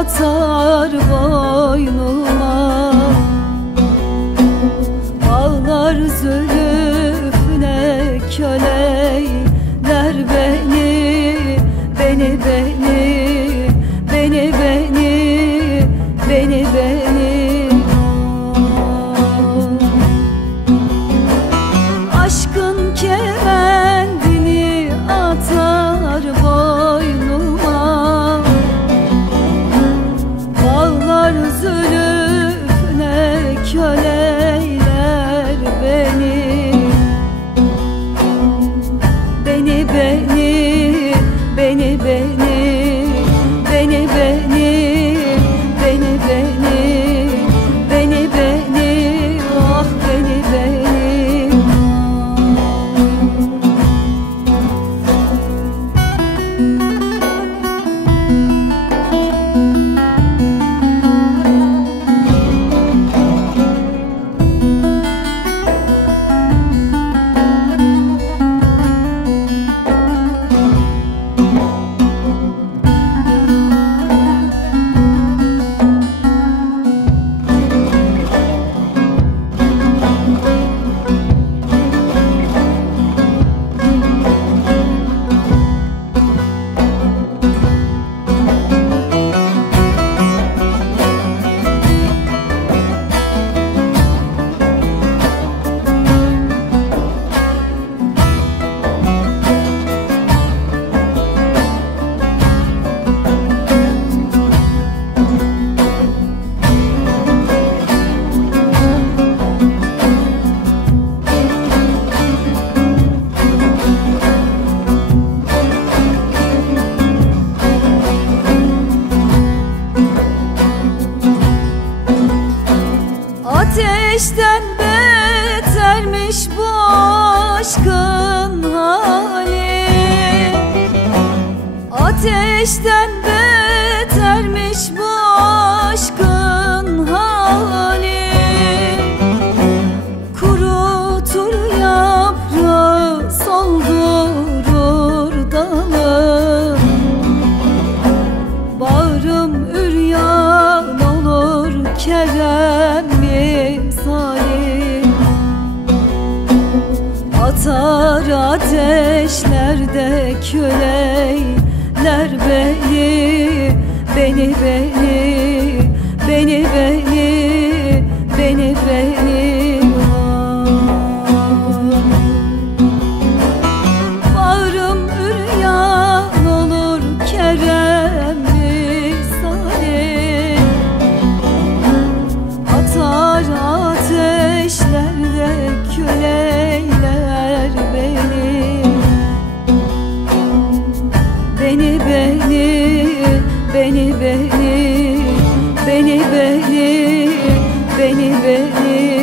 atar boynuma. Bağlar zülfüne köleyler beni, beni, beni, beni, beni, beni, beni. Aşkın kemendini atar boynuma. Bağlar zülfüne köleyler beni, beni, beni, beni, beni, beni, beni, beni, beni, beni, beni, ah beni, beni. Ateşten betermiş bu aşkın hali. Ateşten betermiş bu aşkın hali. Kurutur yaprağı, soldurur dalı. Bağrım üryan olur Kerem misali. Atar ateşlerde köleyler beni, beni, beni, beni, beni, beni, beni. Bağrım üryan olur Kerem misali. Atar ateşlerde köleyler beni, beni, beni, beni, beni, beni, beni, beni, beni.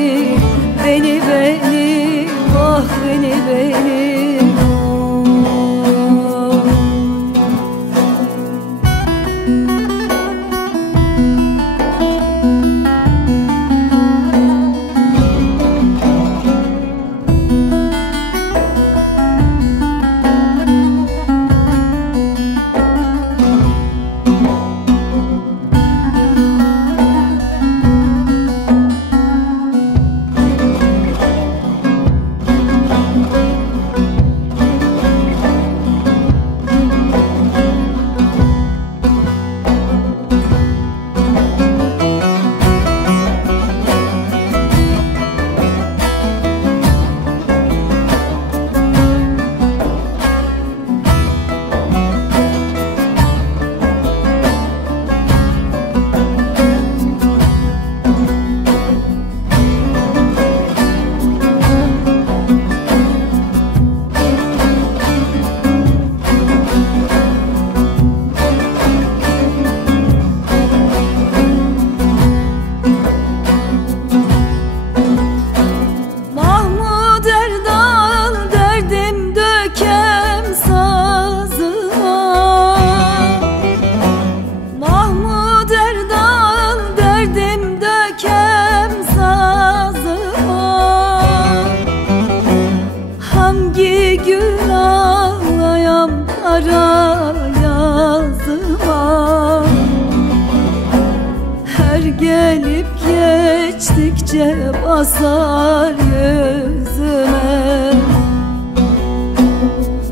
basar yüzüme.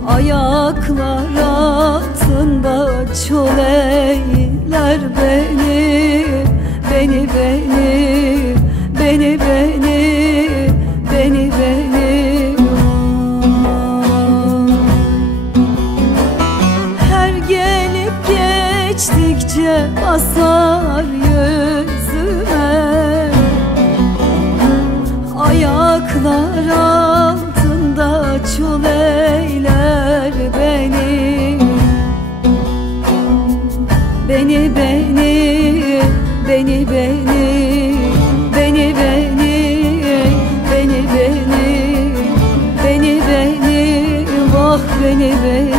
Ayaklar altında çöl eyler beni, beni, beni, beni, beni, beni, beni. Her gelip geçtikçe basar yüzüme. Ayaklar altında çöl eyler beni, beni, beni, beni, beni, beni, beni, beni, beni, beni, beni, vah beni, beni.